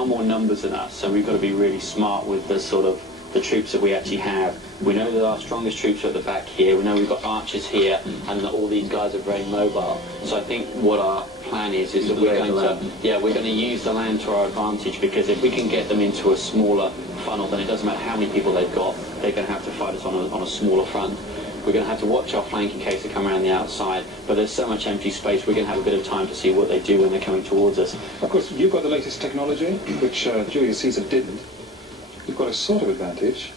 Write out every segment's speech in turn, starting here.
far more numbers than us, so we've got to be really smart with the sort of the troops that we actually have. We know that our strongest troops are at the back here. We know we've got archers here, and that all these guys are very mobile. So I think what our plan is that we're going to use the land to our advantage, because if we can get them into a smaller funnel, then it doesn't matter how many people they've got. They're going to have to fight us on a smaller front. We're going to have to watch our flank in case they come around the outside, but there's so much empty space, we're going to have a bit of time to see what they do when they're coming towards us. Of course, you've got the latest technology, which Julius Caesar didn't. You've got a sort of advantage.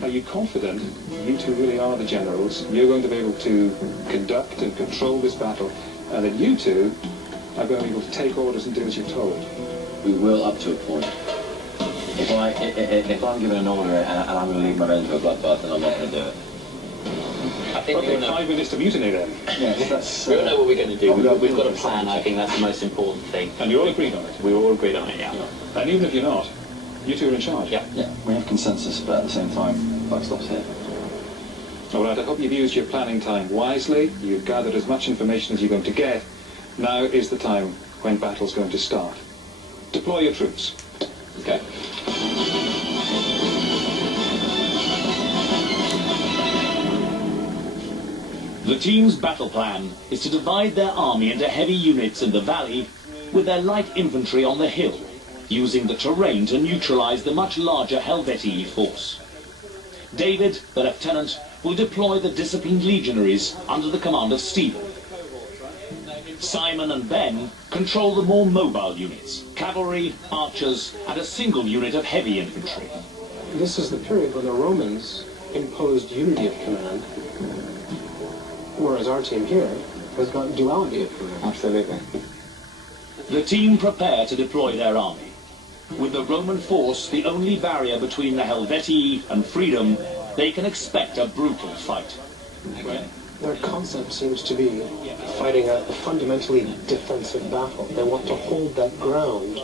Are you confident you two really are the generals? You're going to be able to conduct and control this battle, and that you two are going to be able to take orders and do as you're told? We will, up to a point. If I'm given an order and I'm going to leave my men to a bloodbath, then I'm not going to do it. I think okay, 5 minutes to mutiny then. Yes, that's... we all know what we're going to do. We've got a plan. I think that's the most important thing. And you all agreed on it? We all agreed on it, yeah. And even if you're not, you two are in charge? Yeah. Yeah, we have consensus, but at the same time, buck stops here. All right, I hope you've used your planning time wisely. You've gathered as much information as you're going to get. Now is the time when battle's going to start. Deploy your troops. Okay. The team's battle plan is to divide their army into heavy units in the valley with their light infantry on the hill, using the terrain to neutralize the much larger Helvetii force. David, the lieutenant, will deploy the disciplined legionaries under the command of Stephen. Simon and Ben control the more mobile units, cavalry, archers, and a single unit of heavy infantry. This is the period when the Romans imposed unity of command, whereas our team here has got duality of command. Absolutely. The team prepare to deploy their army. With the Roman force the only barrier between the Helvetii and freedom, they can expect a brutal fight. Their concept seems to be fighting a fundamentally defensive battle. They want to hold that ground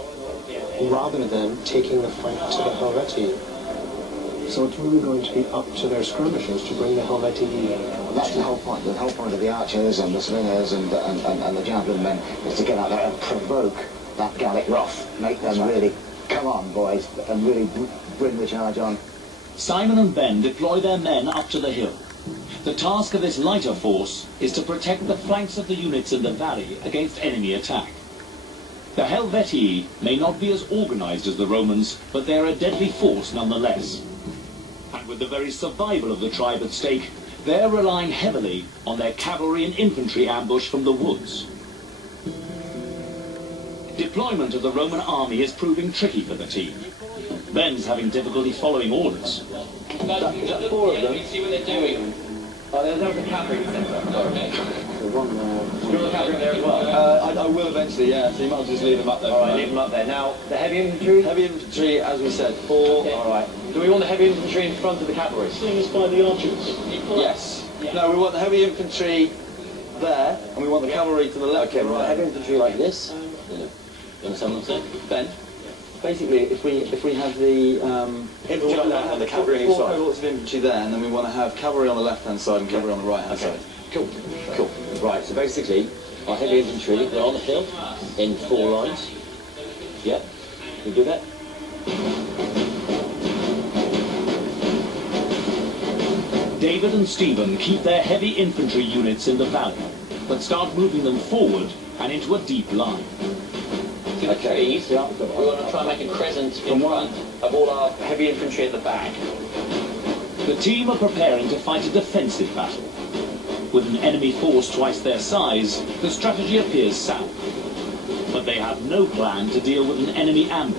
rather than taking the fight to the Helvetii. So it's really going to be up to their skirmishers to bring the Helvetii. Well, that's the whole point. The whole point of the archers and the slingers and the javelin men is to get out there and provoke that Gallic wrath. Make them really, come on boys, and really bring the charge on. Simon and Ben deploy their men up to the hill. The task of this lighter force is to protect the flanks of the units in the valley against enemy attack. The Helvetii may not be as organized as the Romans, but they are a deadly force nonetheless. And with the very survival of the tribe at stake, they're relying heavily on their cavalry and infantry ambush from the woods. Deployment of the Roman army is proving tricky for the team. Ben's having difficulty following orders. That's 4 of them. See what they're doing. Oh, there's no cavalry centre. You're the cavalry there as well? I will eventually, yeah, so you might as well just leave them up there. Alright, leave them up there. Now, the heavy infantry? Heavy infantry, as we said, 4. Yeah. Alright. Do we want the heavy infantry in front of the cavalry? Slingers by the archers. Yes. Yeah. No, we want the heavy infantry there, and we want the cavalry to the left. Okay, we want heavy infantry like this. You understand what I'm saying? Ben? Basically, if we have the infantry like that and the cavalry on cohorts of infantry there, and then we want to have cavalry on the left-hand side and cavalry on the right-hand side. Cool. Cool. Right, so basically, our heavy infantry, they're on the hill in 4 lines. Yeah, we do that. David and Stephen keep their heavy infantry units in the valley, but start moving them forward and into a deep line. Okay, we want to try and make a crescent in front of all our heavy infantry at the back. The team are preparing to fight a defensive battle. With an enemy force twice their size, the strategy appears sound. But they have no plan to deal with an enemy ambush.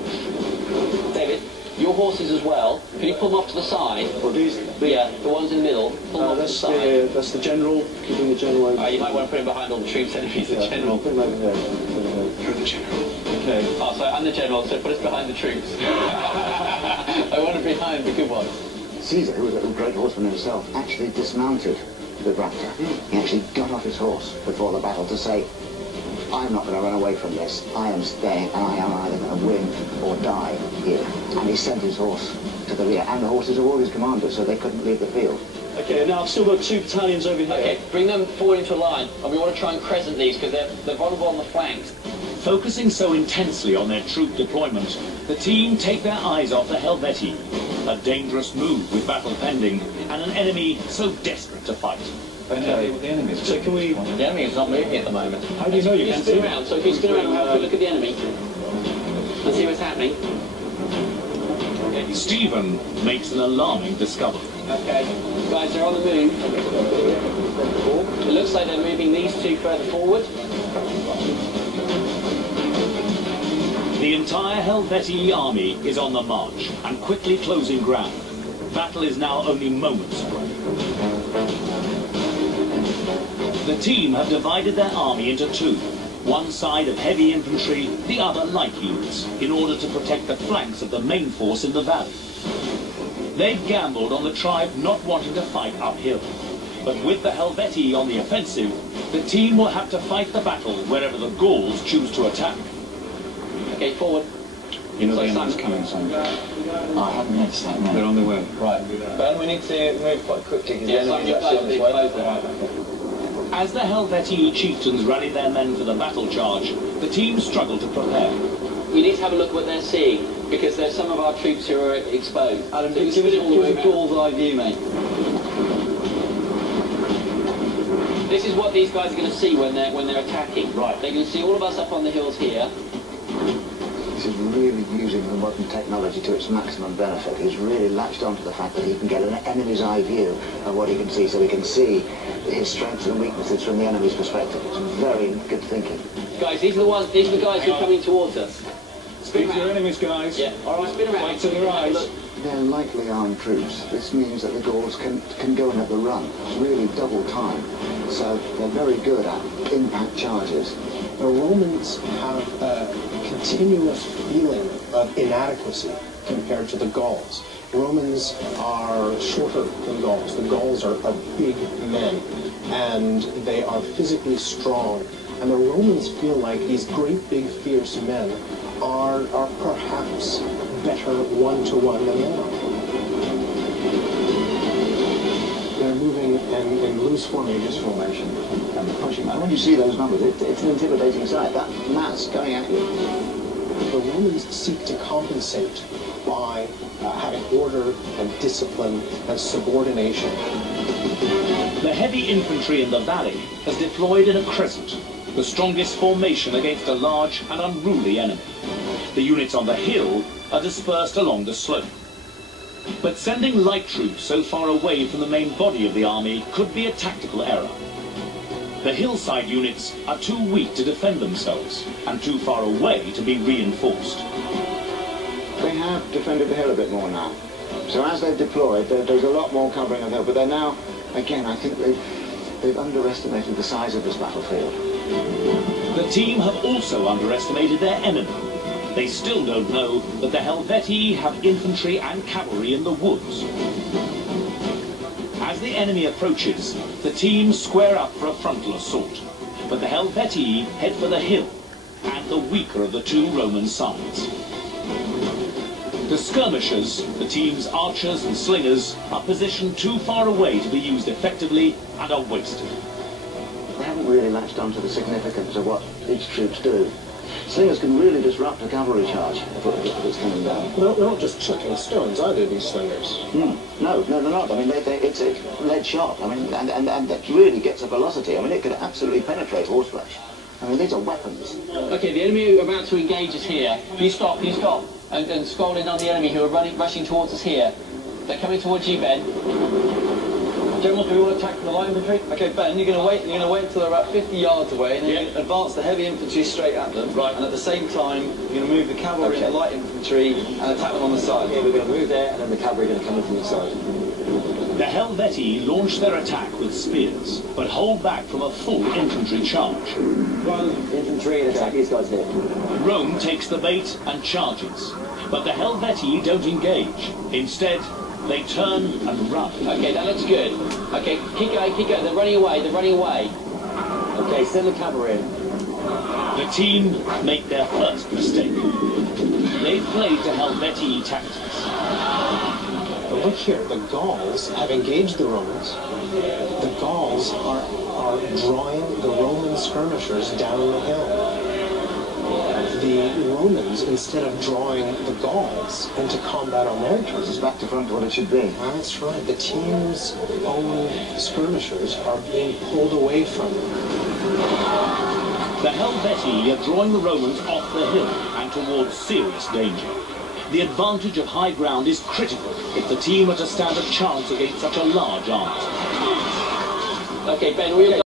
David, your horses as well. Can you pull them off to the side? Well, these, Yeah, the ones in the middle. Pull them off to the side. that's the general, keeping the general over. You might want to put him behind all the troops then if he's the general. Put him over there. You're the general. Okay. Oh, so I'm the general, so put us behind the troops. I want to behind the good ones. Caesar, who was a great horseman himself, actually dismounted Bibracte. He actually got off his horse before the battle to say, I'm not going to run away from this. I am staying, and I am either going to win or die here. And he sent his horse to the rear, and the horses are all his commanders, so they couldn't leave the field. Okay, now I've still got 2 battalions over here. Okay, bring them forward into a line, and we want to try and crescent these because they're vulnerable on the flanks. Focusing so intensely on their troop deployment, the team take their eyes off the Helvetii, a dangerous move with battle pending, and an enemy so desperate to fight. Okay. The enemies. So can we... The enemy is not moving at the moment. How do you know you can't see spin around? So if you spin around and have a look at the enemy, and see what's happening. Stephen makes an alarming discovery. Okay, guys, they're on the move. It looks like they're moving these two further forward. The entire Helvetii army is on the march and quickly closing ground. Battle is now only moments away. The team have divided their army into two. One side of heavy infantry, the other light units, in order to protect the flanks of the main force in the valley. They've gambled on the tribe not wanting to fight uphill. But with the Helvetii on the offensive, the team will have to fight the battle wherever the Gauls choose to attack. Okay, forward. You know the enemy's coming, son. I haven't noticed that, no. They're on the way. Right. Ben, we need to move quite quickly because the enemy's so actually on his way. As the Helvetii chieftains rally their men for the battle charge, the team struggle to prepare. We need to have a look at what they're seeing, because there's some of our troops who are exposed. Adam, give us a Gaul's eye view, mate. This is what these guys are going to see when they're attacking. Right. They're going to see all of us up on the hills here. This is really using the modern technology to its maximum benefit. He's really latched onto the fact that he can get an enemy's eye view of what he can see, so he can see his strengths and weaknesses from the enemy's perspective. It's very good thinking. Guys, these are the guys who are coming towards us. Spin These are your enemies, guys. Yeah. All right, spin around. Fight to their eyes. They're lightly armed troops. This means that the Gauls can go in at the run. It's really double time. So they're very good at impact charges. The Romans have a continuous feeling of inadequacy compared to the Gauls. Romans are shorter than Gauls. The Gauls are big men, and they are physically strong. And the Romans feel like these great, big, fierce men are perhaps better one-to-one than they are. They're moving in loose formation and pushing. And when you see those numbers, it's an intimidating sight. That mass coming at you. The Romans seek to compensate by having order and discipline and subordination. The heavy infantry in the valley has deployed in a crescent, the strongest formation against a large and unruly enemy. The units on the hill are dispersed along the slope. But sending light troops so far away from the main body of the army could be a tactical error. The hillside units are too weak to defend themselves and too far away to be reinforced. They have defended the hill a bit more now. So as they've deployed, there's a lot more covering of the hill. But they're now, again, I think they've underestimated the size of this battlefield. The team have also underestimated their enemy. They still don't know that the Helvetii have infantry and cavalry in the woods. As the enemy approaches, the team square up for a frontal assault. But the Helvetii head for the hill, and the weaker of the two Roman sides. The skirmishers, the team's archers and slingers, are positioned too far away to be used effectively and are wasted. They haven't really latched onto the significance of what each troops do. Slingers can really disrupt a cavalry charge if it's coming down. Well, they're not just chucking stones, either, these slingers. No, they're not. I mean, it's a lead shot. I mean, and that really gets a velocity. I mean, it could absolutely penetrate horseflesh. I mean, these are weapons. Okay, the enemy are about to engage us here. You stop, and scroll in on the enemy who are rushing towards us here. They're coming towards you, Ben. General, do we want to attack the light infantry? Okay, Ben, you're going to wait until they're about 50 yards away, and then you're going to advance the heavy infantry straight at them. Right. And at the same time, you're going to move the cavalry and the light infantry and attack them on the side. Yeah, we're going to move there, and then the cavalry are going to come in from the side. The Helvetii launch their attack with spears, but hold back from a full infantry charge. Run, infantry, and attack these guys here. Rome takes the bait and charges, but the Helvetii don't engage. Instead, they turn and run. Okay, that looks good. Okay, keep going. They're running away. Okay, send the cavalry in. The team make their first mistake. They've played to Helvetii tactics. But look here, the Gauls have engaged the Romans. The Gauls are drawing the Roman skirmishers down the hill. the Romans, instead of drawing the Gauls into combat on their turf. It's back to front what it should be. That's right. The team's own skirmishers are being pulled away from them. The Helvetii are drawing the Romans off the hill and towards serious danger. The advantage of high ground is critical if the team are to stand a chance against such a large army. Okay, Ben, we've